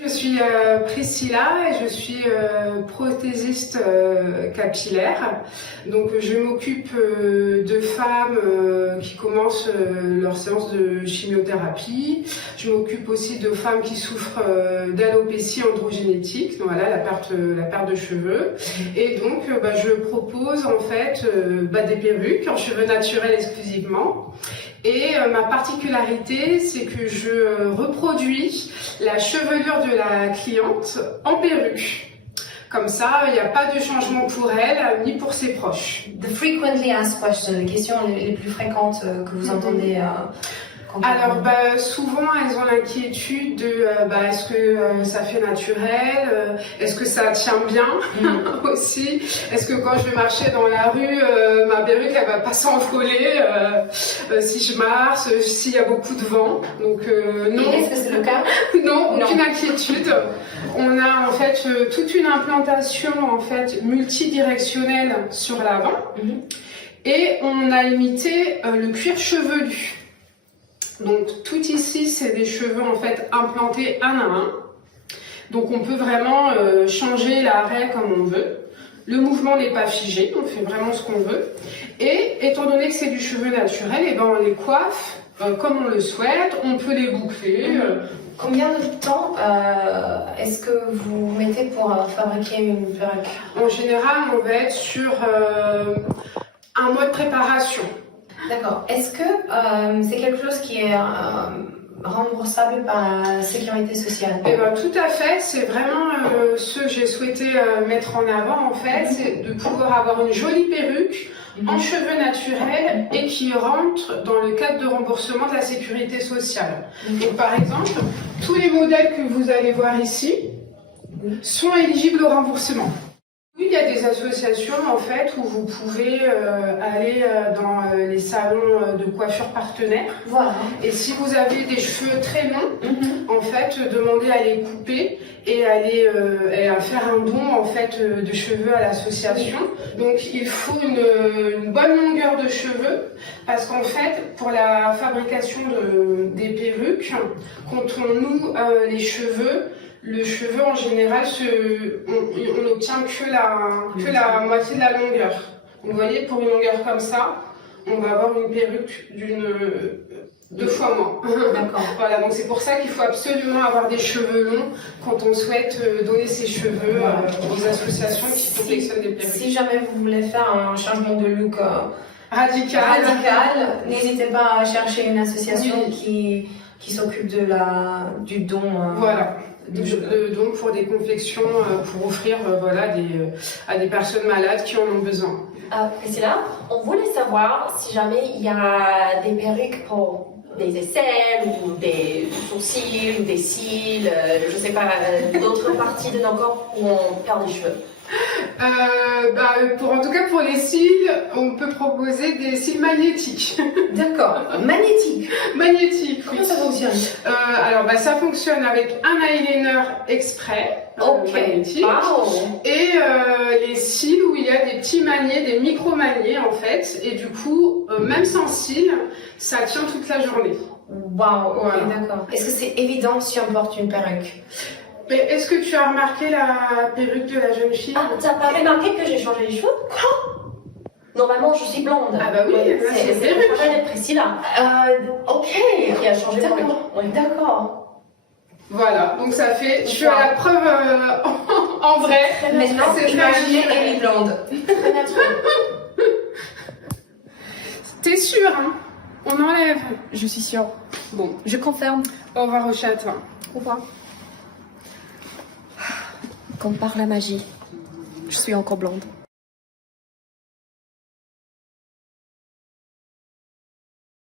Je suis Priscilla et je suis prothésiste capillaire. Donc je m'occupe de femmes qui commencent leur séance de chimiothérapie. Je m'occupe aussi de femmes qui souffrent d'alopécie androgénétique, donc voilà, la perte de cheveux. Et donc je propose en fait des perruques en cheveux naturels exclusivement. Et ma particularité, c'est que je reproduis la chevelure de la cliente en perruque. Comme ça, il n'y a pas de changement pour elle, ni pour ses proches. The frequently asked questions, les questions les plus fréquentes que vous entendez alors souvent elles ont l'inquiétude de est-ce que ça fait naturel, est-ce que ça tient bien aussi, est-ce que quand je vais marcher dans la rue ma perruque elle va pas s'envoler si je marche, s'il y a beaucoup de vent. Donc non. Et est-ce que c'est le cas? Non, aucune inquiétude. On a en fait toute une implantation en fait multidirectionnelle sur l'avant et on a imité le cuir chevelu. Donc tout ici c'est des cheveux en fait implantés un à un. Donc on peut vraiment changer l'arrêt comme on veut. Le mouvement n'est pas figé, on fait vraiment ce qu'on veut. Et étant donné que c'est du cheveu naturel, et ben on les coiffe comme on le souhaite, on peut les boucler. Combien de temps est-ce que vous mettez pour fabriquer une perruque? En général, on va être sur un mois de préparation. D'accord. Est-ce que c'est quelque chose qui est remboursable par la sécurité sociale? Eh ben, tout à fait, c'est vraiment ce que j'ai souhaité mettre en avant en fait, c'est de pouvoir avoir une jolie perruque en cheveux naturels et qui rentre dans le cadre de remboursement de la sécurité sociale. Donc par exemple, tous les modèles que vous allez voir ici sont éligibles au remboursement. Il y a des associations en fait où vous pouvez aller dans les salons de coiffure partenaires. Voilà. Et si vous avez des cheveux très longs, en fait, demandez à les couper et à faire un don en fait de cheveux à l'association. Donc il faut une bonne longueur de cheveux parce qu'en fait, pour la fabrication des perruques, quand on noue les cheveux, le cheveu en général, on n'obtient que la moitié de la longueur. Donc, vous voyez, pour une longueur comme ça, on va avoir une perruque deux fois moins. D'accord. Voilà, donc c'est pour ça qu'il faut absolument avoir des cheveux longs quand on souhaite donner ses cheveux aux associations qui confectionnent des perruques. Si jamais vous voulez faire un changement de look radical, n'hésitez pas à chercher une association qui s'occupe du don. Voilà. Donc pour des confections, pour offrir à des personnes malades qui en ont besoin. Priscilla, on voulait savoir si jamais il y a des perruques pour des aisselles ou des sourcils ou des cils, je sais pas, d'autres parties de nos corps où on perd des cheveux. En tout cas pour les cils, on peut proposer des cils magnétiques. D'accord, magnétique. Magnétique. Comment ça fonctionne? Ça fonctionne avec un eyeliner extrait magnétique et les cils où il y a des petits magnets, des micro-magnets en fait, et du coup, même sans cils, ça tient toute la journée. Waouh, voilà. D'accord. Est-ce que c'est évident si on porte une perruque? Mais est-ce que tu as remarqué la perruque de la jeune fille? Ah, t'as pas remarqué que j'ai changé les cheveux? Quoi? Normalement, je suis blonde. Ah bah oui, c'est le projet de Priscilla. Ok. Qui a changé pour lui. D'accord. Voilà, donc ça fait, je suis à la preuve en vrai. Maintenant, c'est imaginez elle est blonde. Très naturel. T'es sûre, hein? On enlève. Je suis sûre. Bon, Je confirme. au revoir au château. Au revoir. Comme par la magie, je suis encore blonde.